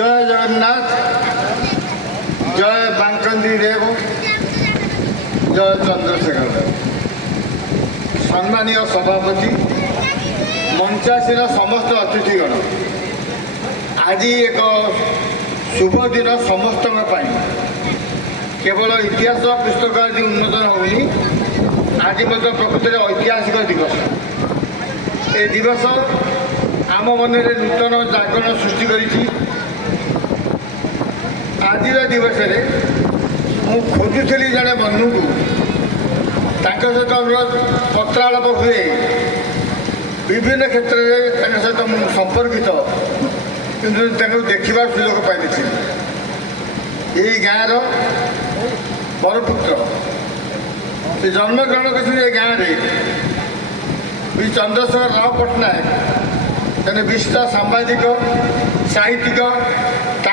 जय जगन्नाथ, जय बांकंदी देव, जय चंद्रशेखर। सम्मानीय सभापति, मंचासीन समस्त अतिथिगण, आज एक शुभ दिन समस्त केवल इतिहास पुस्तक आज उन्मोचन होनी, आज प्रकृति ऐतिहासिक दिवस। ए दिवस आम मन में नूतन जागरण सृष्टि करी। आज दिवस मु खोजुली जड़े बंधु को सहित पत्रालाप हुए, विभिन्न क्षेत्र में सहित मुझे संपर्कित कि देखा सुजोग पाई। यही गाँव बरपुत्र से जन्मग्रहण कर गाँव में चंद्रशेखर राव पट्टनायक जन विशिष्ट सांबादिक साहित्यिक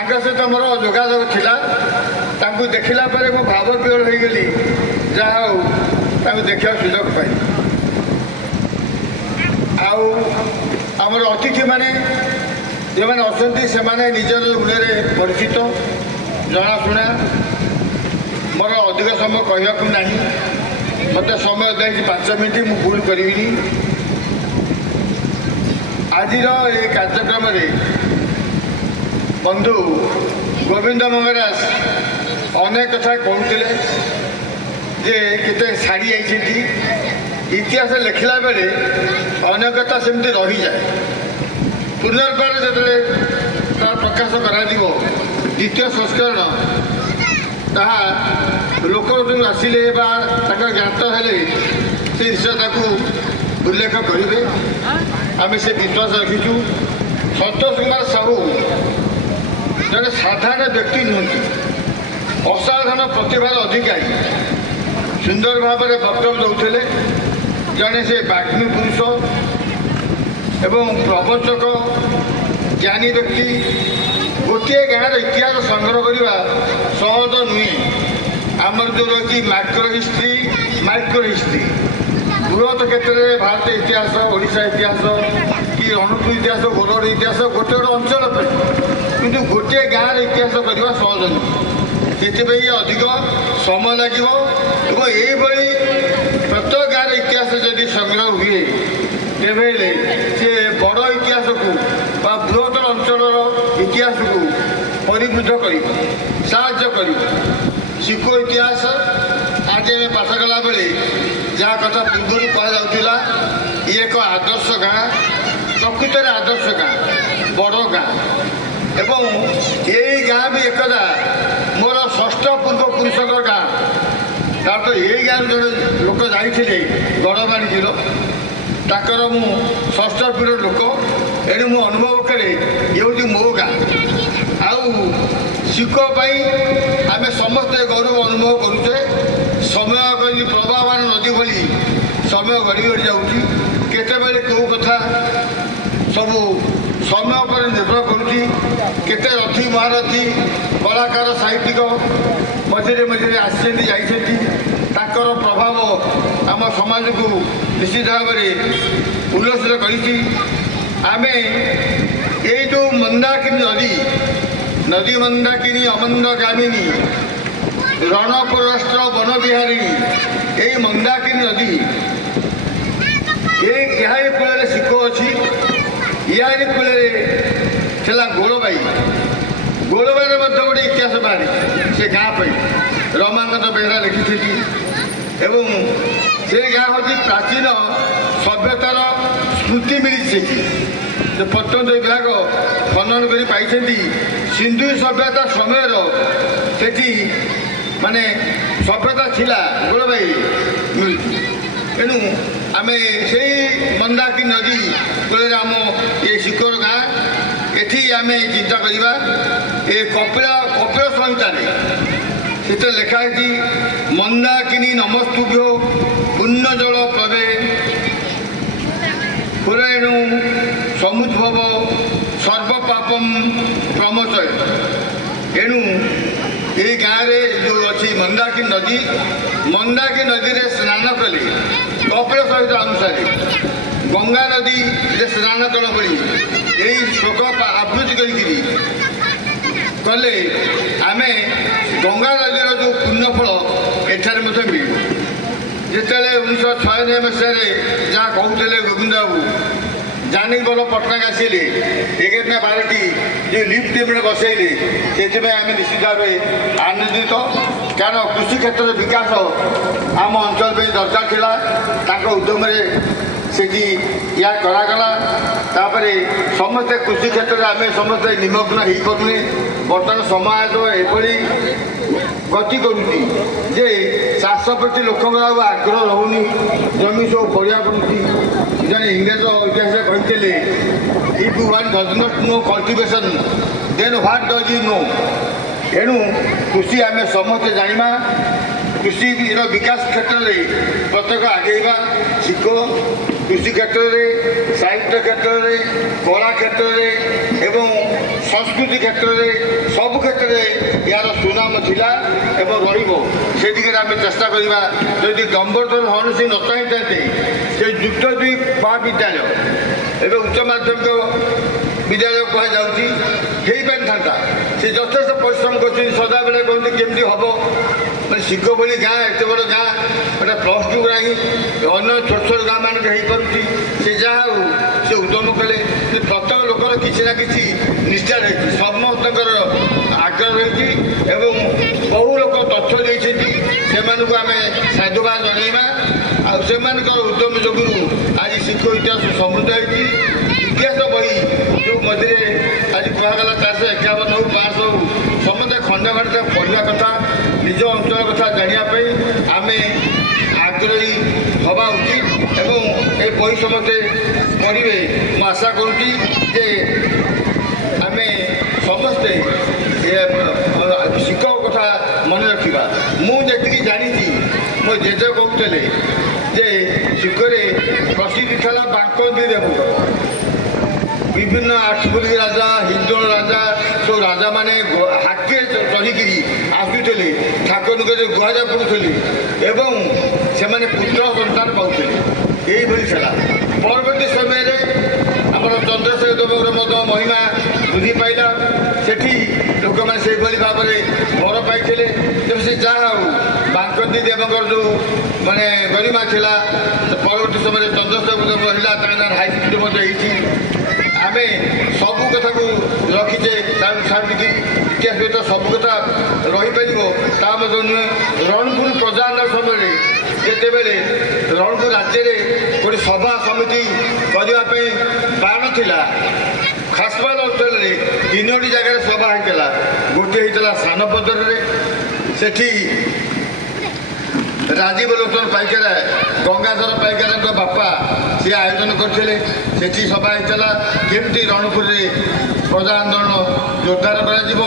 सहित मोर जोगाजोग थिला। देखला मु भावविहल हो गली, जहाँ देखा सुजोग पाई। आमर अतिथि माने जो मैंने अच्छा से निजर गुण परिचित जनाशुना। मोर अधिक समय कहूँ ना, मत समय दी 5 मिनट, मुझे भूल करी। आज ये कार्यक्रम बंधु गोविंद मंगराज अनेक कथा कहते जे केते छाड़ी जाइछथि। इतिहास लिखला बेले अनेक कथा सेमती रही जाए। पुनर्बार जो प्रकाश करा द्वितीय संस्करण ताहा लोक जो आसिले ज्ञात हेले से विषय उल्लेख करेंगे। आम से विश्वास रखीचु। संतोष कुमार साहू जड़े साधारण व्यक्ति नुहति, असाधारण प्रतिभार अधिकारी, सुंदर भाव में वक्तव्य देते। जड़े से बाग्मी पुरुष एवं प्रवचक, ज्ञानी व्यक्ति। गोटे गाँव इतिहास संग्रह करने सहज नुहे। आमर जो रही माइक्रो हिस्ट्री बृहत क्षेत्र में भारत इतिहास, ओडिशा इतिहास कि रणपुर इतिहास, गोरड इतिहास गोटे गोटे अंचल कि गोटे गाँव इतिहास करने सहज नुहे। से अधिक समय लगे। ये प्रत्येक गाँव इतिहास जदि संग्रह हुए तेरे से बड़ इतिहास को बृहत्तर अंचल इतिहास को परिबुद्ध कर सिक्को इतिहास। आज आम पाठ कला बेले जहाँ कथा पूर्व कहला, ये एक आदर्श गाँ, प्रकृत आदर्श गाँ, बड़ गाँ। एवं यही गाँ भी एकदा मोर षष्ठ पूर्व पुरुषक गाँ। तो यही गाँव जो लोक जाइए गड़बाणी जिल ताकर मु षष्ठ पीढ़ लोक। एणु मु अनुभव करे ये हूँ मो गाँ। शिखपाई आम समस्ते गौरव अनुभव करुचे। समय कहीं प्रवाहमान नदी भली समय गड़ी गड़ी जाऊँगी। केतबेले कौ कथा सब समय पर निर्भर करुँची। केते रथी महारथी कलाकार साहित्यिक मझे मझे आसी जाइछथि। ताकर प्रभाव आम समाज को निश्चित भाव में उल्लसित करिछि। आमे ये जो मंदाकिनी नदी मंदाकिनी अमंदगामिनी रणपुरस्त्र वन विहारिणी, यही मंदाकिनी नदी यही कूल सिक्को अच्छी। यारी कूल गोलबाई गोटे इतिहास बाहरी से गाँ पर रमाकांत बेहरा लिखी। एवं से गाँ हूँ प्राचीन सभ्यतार स्मृति मिली। जो प्रत्यंत विभाग खनन कर पाई सिंधु सभ्यता समय से माने सभ्यता थिला गोलबाई मिलती। एणु आम से मंदाकिनी नदी कूल आम ये शिखर गाँ एटी आम चिंता करवा। ये कपिल संहिता से लिखाई मंदाकिनी नमस्तुभ्यो पुण्य जल प्रदे पुरेणु समुद्भव सर्वपापम प्रमोचय। एणु ये गाँव जो अच्छी मंदाकिनी नदी रे स्नान कले कपिल संहिता अनुसार गंगा नदी स्नान जल पड़ी यही शोक आवृत्ति କଲେ ଆମେ ଗଙ୍ଗା ନଦୀର ଯେଉଁ ପୁଣ୍ୟଫଳ ଏଠାରେ ମଧ୍ୟ ମିଳିବ। ଯେତେବେଳେ 1996 ମସିହାରେ ଯାହା କହୁଥିଲେ ଗୋବିନ୍ଦ ବାବୁ ଜାନକୀ ବଲ୍ଲଭ ପଟ୍ଟନାୟକ ଆସିଲେ 11 ନା 12ଟି ଯେଉଁ ଲିଫ୍ଟ ଟିମ୍ରେ ବସେଇଲେ, ସେଥିପାଇଁ ଆମେ ନିଶ୍ଚିତ ଭାବେ ଆନନ୍ଦିତ। କାରଣ କୃଷି କ୍ଷେତ୍ରରେ ବିକାଶ ଆମ ଅଞ୍ଚଳ ପାଇଁ ଦରକାର ଥିଲା। ତାଙ୍କ ଉଦ୍ୟମରେ ସେଠି ଏହା କରାଗଲା। ତାପରେ ସମସ୍ତେ କୃଷି କ୍ଷେତ୍ରରେ ଆମେ ସମସ୍ତେ ନିମଗ୍ନ ହେଇପାରୁନେ। ବର୍ତ୍ତମାନ ସମାଜ ଏଭଳି ଗତି କରୁଛି ଯେ ଚାଷ ପ୍ରତି ଲୋକଙ୍କର ଆଉ ଆଗ୍ରହ ରହୁନି, ଜମି ସବୁ ପଡ଼ିଆ ପଡ଼ୁଛି। ଜଣେ ଇଂରେଜ ଇତିହାସରେ କହିଥିଲେ, if one does not know cultivation then what does you know. ଏଣୁ କୃଷି ଆମେ ସମସ୍ତେ ଜାଣିବା। କୃଷିର ବିକାଶ କ୍ଷେତ୍ରରେ ପ୍ରତ୍ୟେକ ଆଗେଇବା ଶିଖ। କୃଷି କ୍ଷେତ୍ରରେ, ସାହିତ୍ୟ କ୍ଷେତ୍ରରେ, କଳା କ୍ଷେତ୍ରରେ ଏବଂ ସଂସ୍କୃତି କ୍ଷେତ୍ରରେ ସବୁ କ୍ଷେତ୍ରରେ ଏହାର ସୁନାମ ଥିଲା ଏବଂ ରହିବ। ସେ ଦିଗରେ ଆମେ ଚେଷ୍ଟା କରିବା। ଯଦି ଡମ୍ବରଧର ହନୁସି ନ ଚାହିଁଥାନ୍ତେ ସେ ଯୁକ୍ତ 2 ମହାବିଦ୍ୟାଳୟ ଏବେ ଉଚ୍ଚ ମାଧ୍ୟମିକ ବିଦ୍ୟାଳୟ କୁହାଯାଉଛି ହେଇପାରିଥାନ୍ତା। ସେ ଯଥେଷ୍ଟ ପରିଶ୍ରମ କରୁଛନ୍ତି। ସଦାବେଳେ କୁହନ୍ତି କେମିତି ହେବ, ମାନେ ଶିଖ ଭଳି ଗାଁ, ଏତେ ବଡ଼ ଗାଁ, ଗୋଟେ +2 ନାହିଁ, ଅନ୍ୟ ଛୋଟ ଛୋଟ ଗାଁ ମାନଙ୍କରେ ହେଇପାରୁଛି। ସେ ଯାହା ହଉ ସେ ଉଦ୍ୟମ କଲେ। ପ୍ରତ୍ୟେକ ଲୋକର କିଛି ନା କିଛି ନିଷ୍ଠା ରହିଛି, ସମସ୍ତଙ୍କର ଆଗ୍ରହ ରହିଛି ଏବଂ ବହୁ ଲୋକ ତଥ୍ୟ ଦେଇଛନ୍ତି। ସେମାନଙ୍କୁ ଆମେ ସାଧୁବାଦ ଜଣାଇବା। ଆଉ ସେମାନଙ୍କର ଉଦ୍ୟମ ଯୋଗୁଁ ଆଜି ଶିଖ ଇତିହାସ ସମୃଦ୍ଧ ହେଇଛି। ଇତିହାସ ବହି ଯେଉଁ ମଝିରେ ଆଜି କୁହାଗଲା 451 ହଉ 500 ହଉ, ସମସ୍ତେ ଖଣ୍ଡେ ଖଣ୍ଡେ ପଢ଼ିବା କଥା। ନିଜ ଅଞ୍ଚଳ କଥା ଜାଣିବା ପାଇଁ ଆମେ ଆଗ୍ରହୀ ହେବା ଉଚିତ ଏବଂ ଏ ବହି ସମସ୍ତେ ପଢ଼ିବେ। ମୁଁ ଆଶା କରୁଛି ଯେ ଆମେ ସମସ୍ତେ ଶିକ୍ଷକ କଥା ମନେ ରଖିବା। ମୁଁ ଯେତିକି ଜାଣିଛି, ମୋ ଜେଜେ କହୁଥିଲେ ଯେ ଶିଖରେ ପ୍ରସିଦ୍ଧ ଥିଲା ବାଙ୍କନ୍ତି ଦେବଙ୍କର। ବିଭିନ୍ନ ଆଠପୁରୀ ରାଜା, ହିନ୍ଦୋଳ ରାଜା, ସବୁ ରାଜାମାନେ ହାତୀରେ ଚଢ଼ିକିରି ଆସୁଥିଲେ, ଠାକୁରଙ୍କ ଗୁହାଜ ପଡ଼ୁଥିଲେ ଏବଂ ସେମାନେ ପୁତ୍ର ସନ୍ତାନ ପାଉଥିଲେ। ଏଇଭଳି ଥିଲା। ପରବର୍ତ୍ତୀ ସମୟରେ ଆମର ଚନ୍ଦ୍ରଶେଖର ଦେବଙ୍କର ମଧ୍ୟ ମହିମା ବୃଦ୍ଧି ପାଇଲା। ସେଠି ଲୋକମାନେ ସେଇଭଳି ଭାବରେ ବର ପାଇଥିଲେ। ତେଣୁ ସେ ଯାହା ହଉ ବାଙ୍କନ୍ତି ଦେବଙ୍କର ଯେଉଁ ମାନେ ଗରିମା ଥିଲା, ପରବର୍ତ୍ତୀ ସମୟରେ ଚନ୍ଦ୍ରଶେଖର ଦେବ ହେଲା, ତାଙ୍କ ହାଇସ୍କୁଲ ମଧ୍ୟ ହେଇଛି। ଆମେ ସବୁ କଥାକୁ ରଖିଛେ ସାରିକି ଇତିହାସ ଭିତରେ ସବୁ କଥା ରହିପାରିବ ତା ମଧ୍ୟ ନୁହେଁ। ରଣପୁର ପ୍ରଜାନ ସମୟରେ ଯେତେବେଳେ ରଣପୁର ରାଜ୍ୟରେ ଗୋଟେ ସଭା ସମିତି କରିବା ପାଇଁ ବାରଣ ଥିଲା, ଖାସବାଲ ଅଞ୍ଚଳରେ 3ଟି ଜାଗାରେ ସଭା ହେଇଥିଲା। ଗୋଟିଏ ହେଇଥିଲା ସାନପଦରରେ, ସେଠି ରାଜୀବ ଲୋଚନ ପାଇକରା, ଗଙ୍ଗାଧର ପାଇକରାଙ୍କ ବାପା ସିଏ ଆୟୋଜନ କରିଥିଲେ। ସେଠି ସଭା ହେଇଥିଲା କେମିତି ରଣପୁରରେ ପ୍ରଜା ଆନ୍ଦୋଳନ ଜୋରଦାର କରାଯିବ,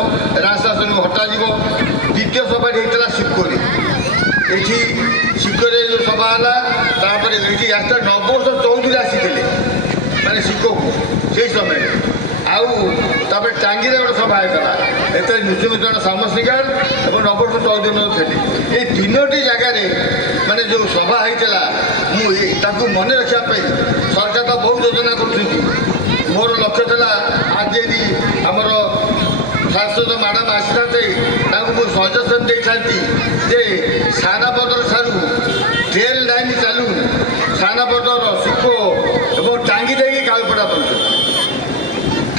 ରାଜଶାସନକୁ ହଟାଯିବ। ଦ୍ୱିତୀୟ ସଭାଟି ହେଇଥିଲା ଶିବକୋରେ। ଏଠି ଶିବକୋରେ ଯେଉଁ ସଭା ହେଲା, ତାପରେ ଏଠି ଆସିଥିଲା ନବୋଷ ଚୌଧୁରୀ ଆସିଥିଲେ, ମାନେ ଶିବକୁ ସେଇ ସମୟରେ। ଆଉ ତାପରେ ଟାଙ୍ଗିରେ ଗୋଟେ ସଭା ହେଇଥିଲା, ଏଥିରେ ନୃସିଂହଚରଣ ସାମଶିକାର ଏବଂ ନବୋଷ ଚୌଧୁରୀ ଥିଲେ। ଏଇ 3ଟି ଜାଗାରେ ମାନେ ଯେଉଁ ସଭା ହେଇଥିଲା, ମୁଁ ତାକୁ ମନେ ରଖିବା ପାଇଁ ସରକାର ତ ବହୁତ ଯୋଜନା କରୁଛନ୍ତି। ମୋର ଲକ୍ଷ୍ୟ ଥିଲା ଆଜି ଯଦି ଆମର ସାଂସଦ ମ୍ୟାଡ଼ାମ ଆସିଥାନ୍ତେ, ତାଙ୍କୁ ମୁଁ ସଜେସନ୍ ଦେଇଥାନ୍ତି ଯେ ସାନାପଦର ଠାରୁ ଟ୍ରେନ୍ ଲାଇନ୍ ଚାଲୁ, ସାନାପଦର ଶିଖ ଏବଂ ଟାଙ୍ଗି ଦେଇକି କାଳପଡ଼ା ପର୍ଯ୍ୟନ୍ତ।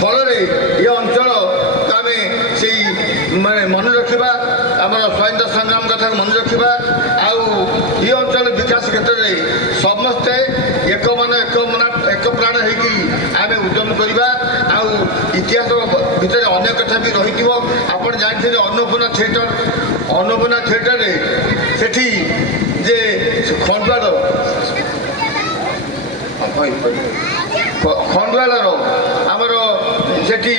ଫଳରେ ଏ ଅଞ୍ଚଳ ଆମେ ସେଇ ମାନେ ମନେ ରଖିବା, ଆମର ସ୍ୱାଧୀନତା ସଂଗ୍ରାମ କଥାକୁ ମନେ ରଖିବା। ଆଉ ଏ ଅଞ୍ଚଳ ବିକାଶ କ୍ଷେତ୍ରରେ ସମସ୍ତେ ଏକ ପ୍ରାଣ ହେଇକି ଆମେ ଉଦ୍ୟମ କରିବା। ଆଉ ଇତିହାସ ଭିତରେ ଅନେକ କଥା ବି ରହିଥିବ। ଆପଣ ଜାଣିଥିବେ ଅନ୍ନପୂର୍ଣ୍ଣା ଥିଏଟରରେ ସେଠି ଯେ ଖଣ୍ଡୁଆଳର ଆମର ସେଠି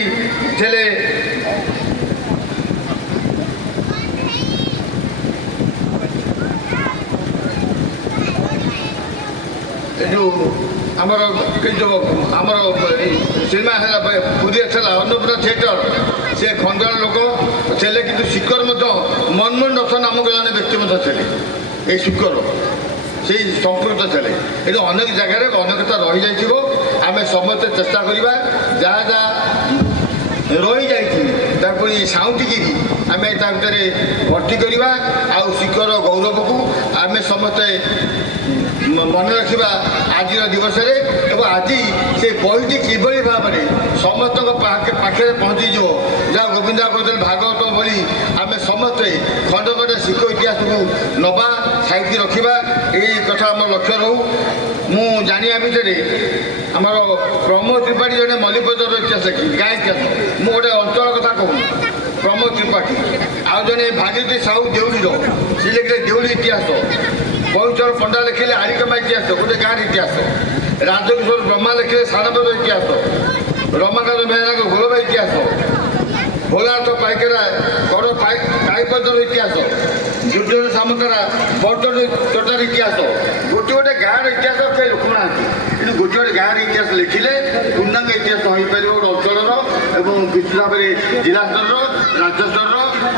ଥିଲେ ଯେଉଁ ଆମର ଆମର ସିନେମା ହେଲା ପୁରୀରେ ଥିଲା ଅନ୍ନପୂର୍ଣ୍ଣା ଥିଏଟର, ସେ ଖଣ୍ଡୁଆଳ ଲୋକ ଥିଲେ। କିନ୍ତୁ ଶିଖର ମଧ୍ୟ ମନମୋହନ ରଥ ନାମକ ଜଣେ ବ୍ୟକ୍ତି ମଧ୍ୟ ଥିଲେ। ଏଇ ଶିଖର ସେଇ ସମ୍ପୃକ୍ତ ଥିଲେ। କିନ୍ତୁ ଅନେକ ଜାଗାରେ ଅନେକତା ରହିଯାଇଥିବ। ଆମେ ସମସ୍ତେ ଚେଷ୍ଟା କରିବା ଯାହା ଯାହା ରହିଯାଇଛି ତାକୁ ସାଉଁଟିକିରି ଆମେ ତା ଭିତରେ ଭର୍ତ୍ତି କରିବା ଆଉ ଶିଖର ଗୌରବକୁ ଆମେ ସମସ୍ତେ ମନେ ରଖିବା ଆଜିର ଦିବସରେ ଏବଂ ଆଜି ସେ ବହିଟି କିଭଳି ଭାବରେ ସମସ୍ତଙ୍କ ପାଖରେ ପହଞ୍ଚିଯିବ ଯାହା ଗୋବିନ୍ଦା କହୁଥିଲେ ଭାଗବତ ଭଳି ଆମେ ସମସ୍ତେ ଖଣ୍ଡ ଖଣ୍ଡ ଶିଖ ଇତିହାସକୁ ନେବା ସାଇତି ରଖିବା ଏହି କଥା ଆମର ଲକ୍ଷ୍ୟ ରହୁ। ମୁଁ ଜାଣିବା ଭିତରେ ଆମର ପ୍ରମୋଦ ତ୍ରିପାଠୀ ଜଣେ ମଲ୍ଲିପଦର ଇତିହାସ ଲେଖି ଗାଁ ଇତିହାସ ମୁଁ ଗୋଟେ ଅଞ୍ଚଳ କଥା କହୁନି ପ୍ରମୋଦ ତ୍ରିପାଠୀ ଆଉ ଜଣେ ଭାଗୀରଥୀ ସାହୁ ଦେଉଳିର ସେ ଲେଖିଲେ ଦେଉଳି ଇତିହାସ ବହୁଚର ପଣ୍ଡା ଲେଖିଲେ ଆଳିକମା ଇତିହାସ ଗୋଟେ ଗାଁର ଇତିହାସ ରାଜକିଶୋର ବ୍ରହ୍ମା ଲେଖିଲେ ସାରପଦ ଇତିହାସ ରମାକାନ୍ତ ବେହେରାଙ୍କ ଘୋଳବା ଇତିହାସ ଭୋଲାନାଥ ପାଇକେରା କର କାଇପଦର ଇତିହାସ ଦୁର୍ଯ୍ୟୋଧନ ସାମନ୍ତରା ବର୍ଦ୍ଧନ ତୋଟାର ଇତିହାସ ଗୋଟିଏ ଗୋଟେ ଗାଁର ଇତିହାସ କେହି ଲେଖୁନାହାନ୍ତି କିନ୍ତୁ ଗୋଟିଏ ଗୋଟେ ଗାଁର ଇତିହାସ ଲେଖିଲେ ପୂର୍ଣ୍ଣାଙ୍ଗ ଇତିହାସ ହୋଇପାରିବ ଗୋଟେ ଅଞ୍ଚଳର ଏବଂ ବିଶେଷ ଭାବରେ ଜିଲ୍ଲା ସ୍ତରର ରାଜ୍ୟ ସ୍ତରର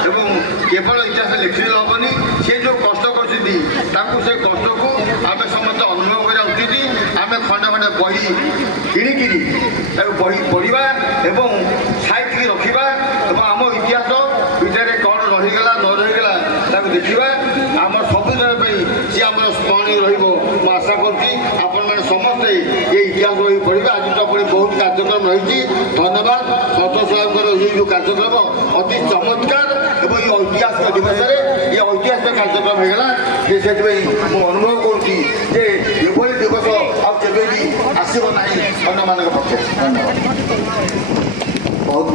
ଏବଂ କେବଳ ଇତିହାସ ଲେଖିଲେ ହେବନି ସେ ଯେଉଁ କଷ୍ଟ କରିଛନ୍ତି ତାଙ୍କୁ ସେ କଷ୍ଟକୁ ଆମେ ସମସ୍ତେ ଅନୁଭବ କରିବା ଉଚିତ। ଆମେ ଖଣ୍ଡେ ଖଣ୍ଡେ ବହି କିଣିକିରି ତାକୁ ବହି ପଢ଼ିବା ଏବଂ ସାଇତିକି ରଖିବା ଏବଂ ଆମ ଇତିହାସ ଭିତରେ କ'ଣ ରହିଗଲା ନ ରହିଗଲା ତାକୁ ଦେଖିବା ଆମର ସବୁଦିନ ପାଇଁ ସିଏ ଆମର ସ୍ମରଣୀୟ ରହିବ ମୁଁ ଆଶା କରୁଛି ଆପଣମାନେ ସମସ୍ତେ ଏ ଇତିହାସ ବହି ପଢ଼ିବେ। ଆଜି ତ ପୁଣି ବହୁତ କାର୍ଯ୍ୟକ୍ରମ ରହିଛି ଧନ୍ୟବାଦ ସନ୍ତୋଷ ବାବୁଙ୍କର ଏଇ ଯେଉଁ କାର୍ଯ୍ୟକ୍ରମ ଅତି ଚମତ୍କାର ଏବଂ ଏ ଐତିହାସିକ ଦିବସରେ ଏ ଐତିହାସିକ କାର୍ଯ୍ୟକ୍ରମ ହେଇଗଲା ଯେ ସେଥିପାଇଁ ମୁଁ ଅନୁଭବ କରୁଛି ଯେ ଏଭଳି ଦିବସ ଆଉ କେବେ ବି ଆସିବ ନାହିଁ ଅନ୍ୟମାନଙ୍କ ପକ୍ଷରେ। ଧନ୍ୟବାଦ।